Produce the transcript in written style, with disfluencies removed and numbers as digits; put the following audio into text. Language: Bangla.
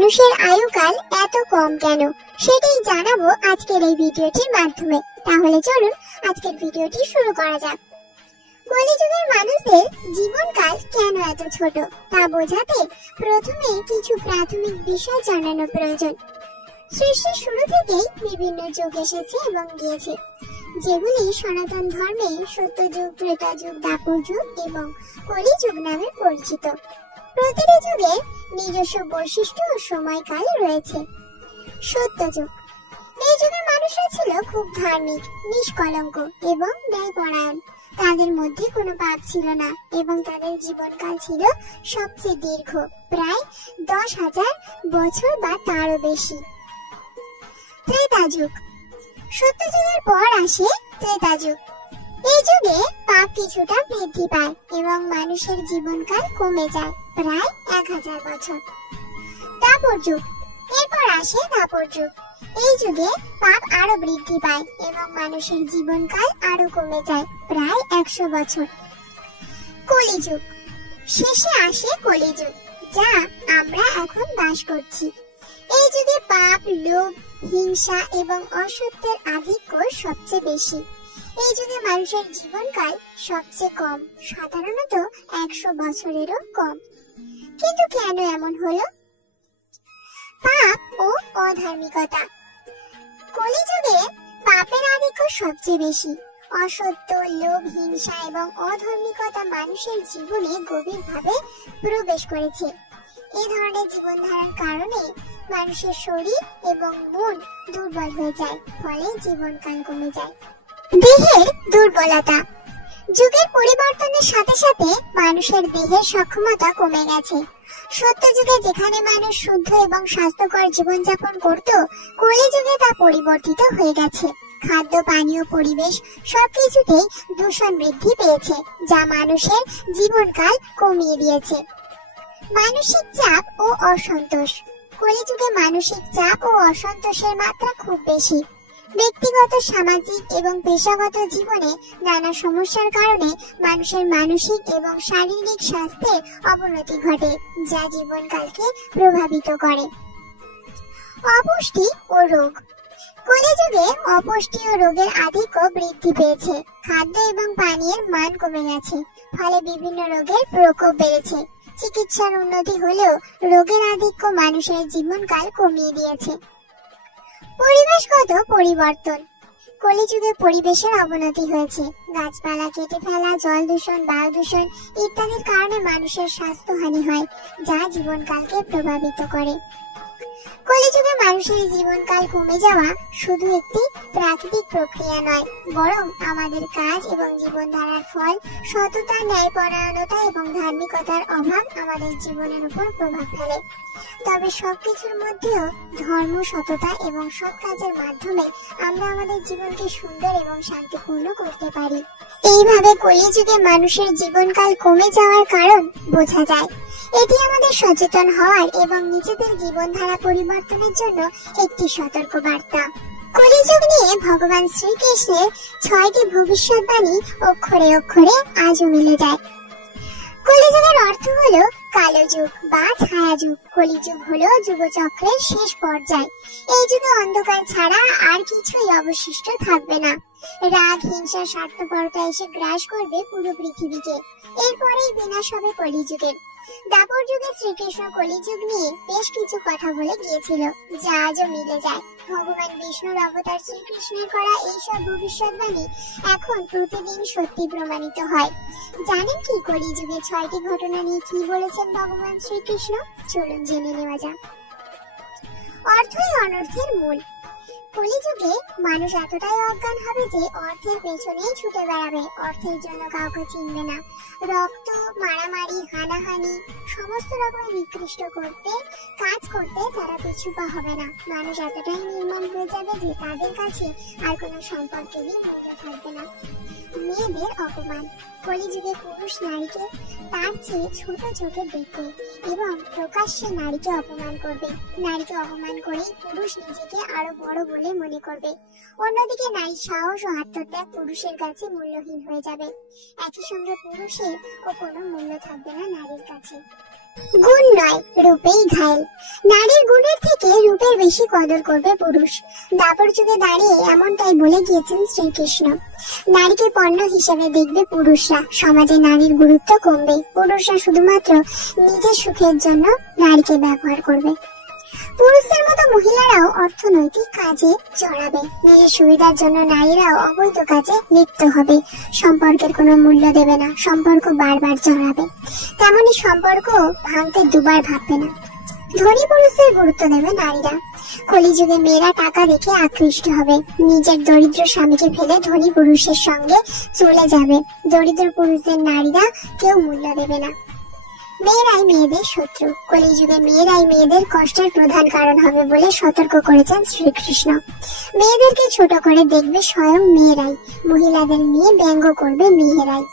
মানুষের আয়ুকাল এত কম কেন সেটাই জানাবো আজকের এই ভিডিওটির মাধ্যমে। তাহলে চলুন আজকের ভিডিওটি শুরু করা যাক। কলিযুগের মানুষদের জীবনকাল কেন এত ছোট তা বোঝাতে প্রথমে কিছু প্রাথমিক বিষয় জানানো প্রয়োজন। সৃষ্টির শুরু থেকেই বিভিন্ন যুগ এসেছে এবং গিয়েছে, যেগুলি সনাতন ধর্মে সত্যযুগ, ত্রেতা যুগ, দ্বাপর যুগ এবং কলিযুগ নামে পরিচিত। প্রতিটি যুগের নিজস্ব বৈশিষ্ট্য ও সময়কাল রয়েছে। সত্যযুগ, এই যুগে মানুষরা ছিল খুব ধার্মিক, নিষ্কলঙ্ক এবং ন্যায়পরায়ণ। তাদের মধ্যে কোনো পাপ ছিল না এবং তাদের জীবনকাল ছিল সবচেয়ে দীর্ঘ, প্রায় 10,000 বছর বা তারও বেশি। ত্রেতা যুগ, সত্যযুগের পর আসে ত্রেতা যুগ। এই যুগে পাপ কিছুটা বৃদ্ধি পায় এবং মানুষের জীবনকাল কমে যায় প্রায় 1000 বছর। দ্বাপর যুগ, এরপর আসে দ্বাপর যুগ। এই যুগে পাপ আরো বৃদ্ধি পায় এবং মানুষের জীবনকাল আরো কমে যায় প্রায় 100 বছর। কলিযুগ, শেষে আসে কলিযুগ, যা আমরা এখন বাস করছি। এই যুগে পাপ, লোভ, হিংসা এবং অসত্যের আধিক্য সবচেয়ে বেশি। এই যুগে মানুষের জীবনকাল সবচেয়ে কম, সাধারণত 100 বছরেরও কম। কিন্তু কেন এমন হলো? পাপ ও অধার্মিকতা। কলিযুগে পাপের আধিক্য সবচেয়ে বেশি। অসত্য, লোভ, হিংসা এবং অধার্মিকতা মানুষের জীবনে গভীরভাবে প্রবেশ করেছে। এই ধরনের জীবনধারার কারণে মানুষের শরীর এবং মন দুর্বল হয়ে যায়, ফলে জীবনকাল কমে যায়। দেহের দুর্বলতা, যুগের পরিবর্তনের সাথে সাথে মানুষের দেহের সক্ষমতা কমে গেছে। সত্যযুগে যেখানে মানুষ শুদ্ধ এবং স্বাস্থ্যকর জীবনযাপন করত, কলিযুগে তা পরিবর্তিত হয়ে গেছে। খাদ্য, পানীয়, পরিবেশ সবকিছুতেই দূষণ বৃদ্ধি পেয়েছে, যা মানুষের জীবনকাল কমিয়ে দিয়েছে। মানসিক চাপ ও অসন্তোষ, কলিযুগে মানসিক চাপ ও অসন্তোষের মাত্রা খুব বেশি। ব্যক্তিগত, সামাজিক এবং পেশাগত জীবনে নানা সমস্যার কারণে মানুষের মানসিক এবং শারীরিক স্বাস্থ্যের অবনতি ঘটে, যা জীবনকালকে প্রভাবিত করে। অপুষ্টি ও রোগ, কলিযুগে অপুষ্টি ও রোগের আধিক্য বৃদ্ধি পেয়েছে। খাদ্য এবং পানীয়ের মান কমে গেছে, ফলে বিভিন্ন রোগের প্রকোপ বেড়েছে। চিকিৎসার উন্নতি হলেও রোগের আধিক্য মানুষের জীবনকাল কমিয়ে দিয়েছে। পরিবেশগত পরিবর্তন, কলিযুগে পরিবেশের অবনতি হয়েছে। গাছপালা কেটে ফেলা, জল দূষণ, বায়ু দূষণ ইত্যাদির কারণে মানুষের স্বাস্থ্যহানি হয়, যা জীবনকালকে প্রভাবিত করে। কলিযুগে মানুষের জীবনকাল কমে যাওয়া শুধু একটি প্রাকৃতিক প্রক্রিয়া নয়, বরং আমাদের কাজ এবং জীবনধারার ফল। সততা, ন্যায়পরায়ণতা এবং ধার্মিকতার অভাব আমাদের জীবনের উপর প্রভাব ফেলে। তবে সবকিছুর মধ্যেও ধর্ম, সততা এবং সৎ কাজের মাধ্যমে আমরা আমাদের জীবনকে সুন্দর এবং শান্তিপূর্ণ করতে পারি। এইভাবে কলিযুগে মানুষের জীবনকাল কমে যাওয়ার কারণ বোঝা যায়। এটি আমাদের সচেতন হওয়ার এবং নিজেদের জীবনধারা পরিবর্তনের জন্য একটি সতর্ক বার্তা। কলিযুগ নিয়ে ভগবান শ্রীকৃষ্ণের 6টি ভবিষ্যৎবাণী অক্ষরে অক্ষরে আজও মিলে যায়। কলিযুগের অর্থ হলো কালো যুগ বা ছায়া যুগ। কলিযুগ হলো যুগচক্রের শেষ পর্যায়। এই যুগে অন্ধকার ছাড়া আর কিছুই অবশিষ্ট থাকবে না। রাগ, হিংসা, স্বার্থপরতা এসে গ্রাস করবে পুরো পৃথিবীকে। এরপরেই বিনাশ হবে কলিযুগের। দ্বাপর যুগে শ্রীকৃষ্ণ কলিযুগ নিয়ে বেশ কিছু কথা বলে গিয়েছিল, যা আজও মিলে যায়। ভগবান বিষ্ণুর অবতার শ্রীকৃষ্ণের করা এইসব ভবিষ্যৎবাণী এখন প্রতিদিন সত্যি প্রমাণিত হয়। জানেন কি কলিযুগে 6টি ঘটনা নিয়ে কি বলেছেন ভগবান শ্রীকৃষ্ণ? চলুন জেনে নেওয়া যাক। অর্থই অনর্থের মূল। কলিযুগে মানুষ এতটাই অজ্ঞান হবে যে অর্থের পেছনেই ছুটে বেড়াবে, অর্থের জন্য কাউকে চিনবে না। রক্ত, মারামারি, হানাহানি সমস্ত রকমের নিকৃষ্ট কাজ করতে তারা পিছুপা হবে না। মানুষ এতটাই নির্মম হয়ে যাবে যে তাদের কাছে আর কোনো সম্পর্কেরই মূল্য থাকবে না। মেয়েদের অপমান, কলিযুগে পুরুষ নারীকে তার চেয়ে ছোট চোখে দেখবে এবং প্রকাশ্যে নারীকে অপমান করবে। নারীকে অপমান করেই পুরুষ নিজেকে আরো বড় বলে মনে করবে। অন্যদিকে নারীর সাহস ও আত্মত্যাগ পুরুষের কাছে মূল্যহীন হয়ে যাবে। একই সঙ্গে পুরুষের ও কোনো মূল্য থাকবে না নারীর কাছে। গুণ নয়, রূপেই ঘায়েল। নারীর গুণের থেকে রূপের বেশি কদর করবে পুরুষ। দাপর যুগে দাঁড়িয়ে এমনটাই বলে গিয়েছেন শ্রীকৃষ্ণ। নারীকে পণ্য হিসেবে দেখবে পুরুষরা, সমাজে নারীর গুরুত্ব কমবে। পুরুষরা শুধুমাত্র নিজের সুখের জন্য নারীকে ব্যবহার করবে। পুরুষদের মতো মহিলারাও অর্থনৈতিক কাজে জড়াবে। নিজের সুবিধার জন্য নারীরাও অবৈধ কাজে লিপ্ত হবে। সম্পর্কের কোনো মূল্য দেবে না, সম্পর্ক বারবার জড়াবে। তেমনি সম্পর্ক ভাঙতে দুবার ভাববে না। ধনী পুরুষদের গুরুত্ব দেবে নারীরা। কলিযুগে মেয়েরা টাকা দেখে আকৃষ্ট হবে। নিজের দরিদ্র স্বামীকে ফেলে ধনী পুরুষের সঙ্গে চলে যাবে। দরিদ্র পুরুষদের নারীরা কেউ মূল্য দেবে না। মেয়েরাই মেয়েদের শত্রু। কলিযুগে মেয়েরাই মেয়েদের কষ্টের প্রধান কারণ হবে বলে সতর্ক করেছেন শ্রীকৃষ্ণ। মেয়েদেরকে ছোট করে দেখবে স্বয়ং মেয়েরাই, মহিলাদের নিয়ে ব্যঙ্গ করবে মেয়েরাই।